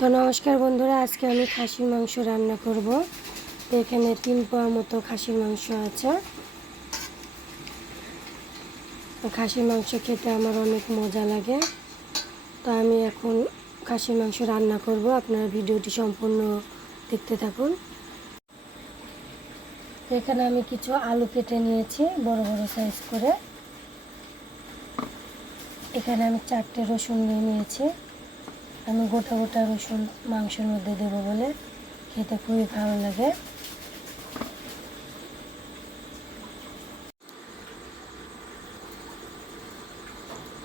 তো নমস্কার বন্ধুরা, আজকে আমি খাসির মাংস রান্না করব। তো এখানে 3 পোয়া মতো খাসির মাংস আছে। খাসির মাংস খেতে আমার অনেক মজা লাগে। তো আমি এখন খাসির মাংস রান্না করব। আপনারা ভিডিওটি সম্পূর্ণ দেখতে থাকুন। এখানে আমি কিছু আলু কেটে নিয়েছি বড় বড় সাইজ করে। এখানে আমি 4টে রসুন নিয়ে নিয়েছি। আমি গোটা গোটা রসুন মাংসের মধ্যে দেব বলে খেতে খুবই ভালো লাগে।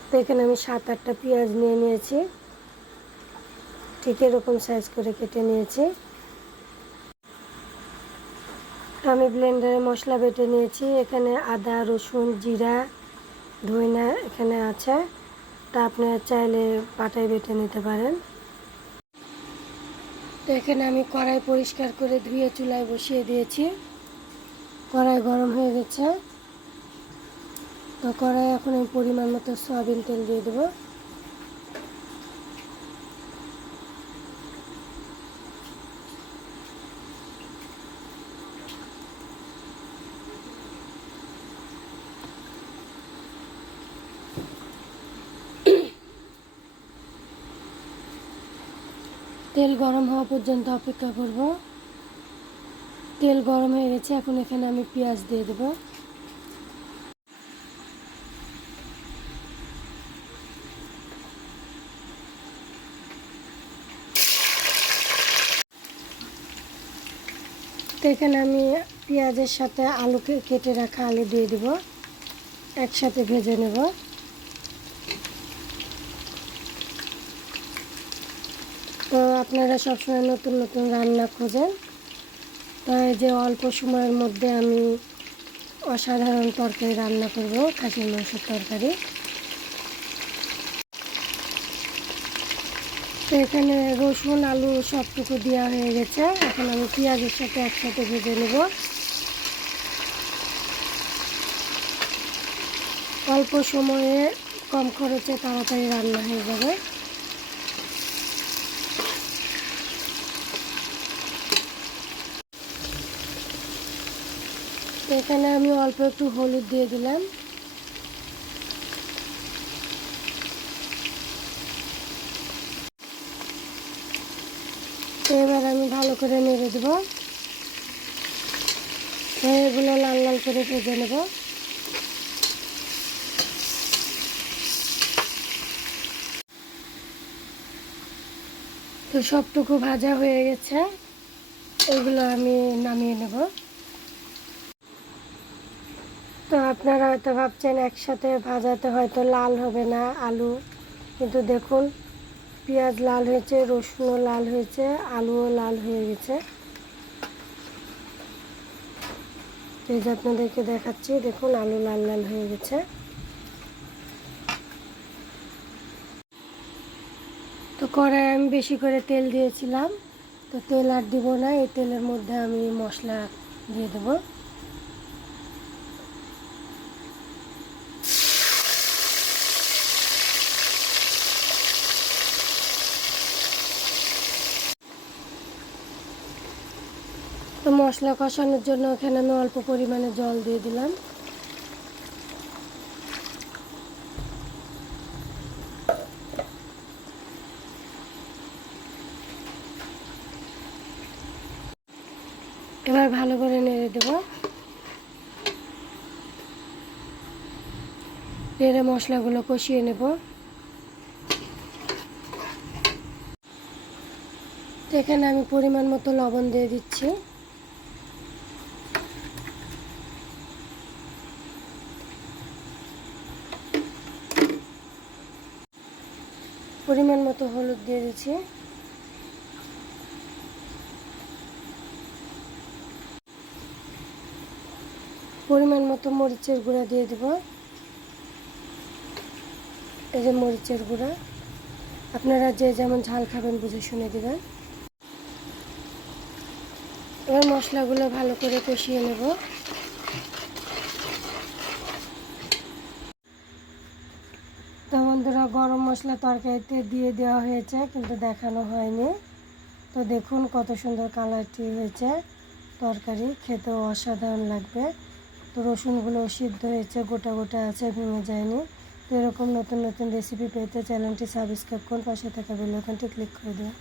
তো এখানে আমি 7-8টা পেঁয়াজ নিয়ে নিয়েছি, ঠিক এরকম সাইজ করে কেটে নিয়েছি। আমি ব্লেন্ডারে মশলা বেটে নিয়েছি। এখানে আদা, রসুন, জিরা, ধনিয়া এখানে আছে। তা আপনারা চাইলে পাটায় বেটে নিতে পারেন। তো এখানে আমি কড়াই পরিষ্কার করে ধুয়ে চুলায় বসিয়ে দিয়েছি। কড়াই গরম হয়ে গেছে। তো কড়াই এখন আমি পরিমাণ মতো সয়াবিন তেল দিয়ে দেবো। তেল গরম হওয়া পর্যন্ত অপেক্ষা করব। তেল গরম হয়ে গেছে, এখন এখানে আমি পেঁয়াজ দিয়ে দেব। তো এখানে আমি পেঁয়াজের সাথে আলুকে কেটে রাখা আলু দিয়ে দেব, একসাথে ভেজে নেব। তো আপনারা সবসময় নতুন নতুন রান্না খোঁজেন, তাই যে অল্প সময়ের মধ্যে আমি অসাধারণ তরকারি রান্না করব, খাসির মাংসের তরকারি। তো এখানে রসুন আলু সবটুকু দেওয়া হয়ে গেছে। এখন আমি পেঁয়াজের সাথে একসাথে ভেজে নেব। অল্প সময়ে কম খরচে তাড়াতাড়ি রান্না হয়ে যাবে। তো এখানে আমি অল্প একটু হলুদ দিয়ে দিলাম। তো এবার আমি ভালো করে নেড়ে দেব। এগুলো লাল লাল করে ভেজে নেব। তো সবটুকু ভাজা হয়ে গেছে, এগুলো আমি নামিয়ে নেব। তো আপনারা হয়তো ভাবছেন একসাথে ভাজাতে হয়তো লাল হবে না আলু, কিন্তু দেখুন পেঁয়াজ লাল হয়েছে, রসুনও লাল হয়েছে, আলুও লাল হয়ে গেছে। এই যে আপনাদেরকে দেখাচ্ছি, দেখুন আলু লাল লাল হয়ে গেছে। তো কড়াই আমি বেশি করে তেল দিয়েছিলাম, তো তেল আর দিব না। এই তেলের মধ্যে আমি মশলা দিয়ে দেবো। তো মশলা কষানোর জন্য এখানে আমি অল্প পরিমাণে জল দিয়ে দিলাম। এবার ভালো করে নেড়ে দেব। নেড়ে মশলাগুলো কষিয়ে নেব। তো এখানে আমি পরিমাণ মতো লবণ দিয়ে দিচ্ছি। পরিমাণ মতো হলুদ দিয়ে দিচ্ছি। পরিমাণ মতো মরিচের গুঁড়া দিয়ে দেব। এই যে মরিচের গুঁড়া, আপনারা যে যেমন ঝাল খাবেন বুঝে শুনে দেবেন। এবার মশলাগুলো ভালো করে কষিয়ে নেব। তো বন্ধুরা গরম মশলা তরকারিতে দিয়ে দেওয়া হয়েছে, কিন্তু দেখানো হয়নি। তো দেখুন কত সুন্দর কালারটি হয়েছে, তরকারি খেতেও অসাধারণ লাগবে। তো রসুনগুলো সিদ্ধ হয়েছে, গোটা গোটা আছে, ভেঙে যায়নি। তো এরকম নতুন নতুন রেসিপি পেতে চ্যানেলটি সাবস্ক্রাইব করুন, পাশে থাকা বেল আইকনটি ক্লিক করে দিন।